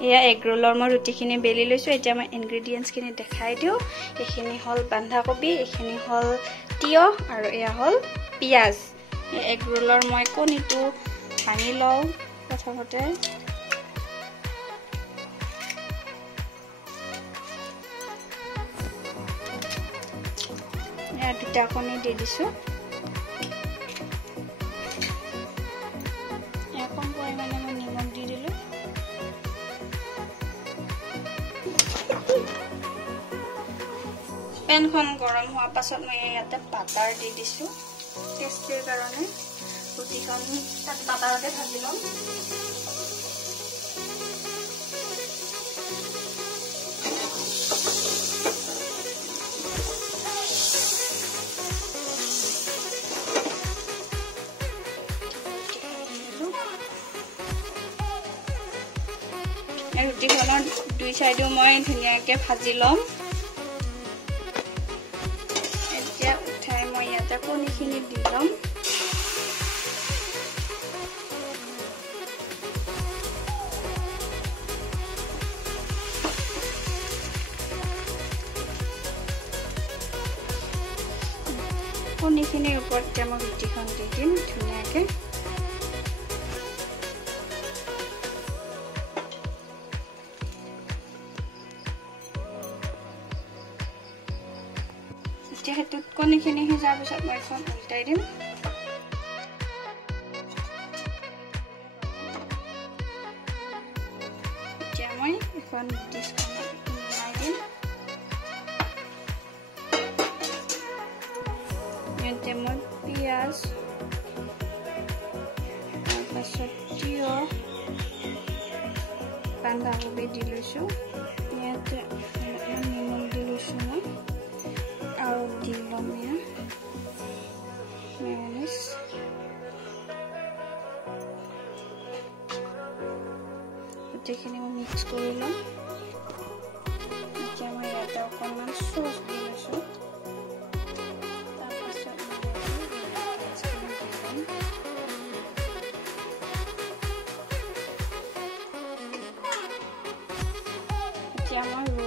এয়া এগ ৰোলৰ মই ৰুটিখিনি বেলি লৈছোঁ এতিয়া মই ইনগ্ৰেডিয়েণ্টছখিনি দেখাই দিওঁ এইখিনি হ'ল বন্ধাকবি এইখিনি হ'ল তিয়হ আৰু এয়া হ'ল পিঁয়াজ এগ ৰোলৰ মই কণীটো ভাঙি লওঁ প্ৰথমতে এয়া দুটা কণী দি দিছোঁ কম পৰিমাণে মই নিমখ দি দিলোঁ পেনখন গৰম হোৱাৰ পাছত মই ইয়াতে বাটাৰ দি দিছোঁ টেষ্টিৰ কাৰণে ৰুটিখন তাত বাটাৰতে ভাজি ল'ম ৰুটিখনৰ দুই চাইডো মই ধুনীয়াকৈ ভাজি ল'ম এতিয়া উঠাই মই ইয়াতে কণীখিনি দি ল'ম কণীখিনিৰ ওপৰত এতিয়া মই ৰুটিখন দি দিম ধুনীয়াকৈ এতিয়া সেইটোত কণীখিনি সিজাৰ পিছত মই এখন উল্টাই দিম এতিয়া মই এখন ডিছখনত নমাই দিম ইয়াতে মই পিঁয়াজ তাৰপাছত তিয়হ বন্ধাকবি দি লৈছোঁ ইয়াতে নিমখ দি লৈছোঁ মই আৰু দি ল'ম মেয়নিজ গোটেইখিনি মই মিক্স কৰি ল'ম এতিয়া মই ইয়াতে অকণমান চচ দি লৈছোঁ তাৰপাছত এতিয়া মই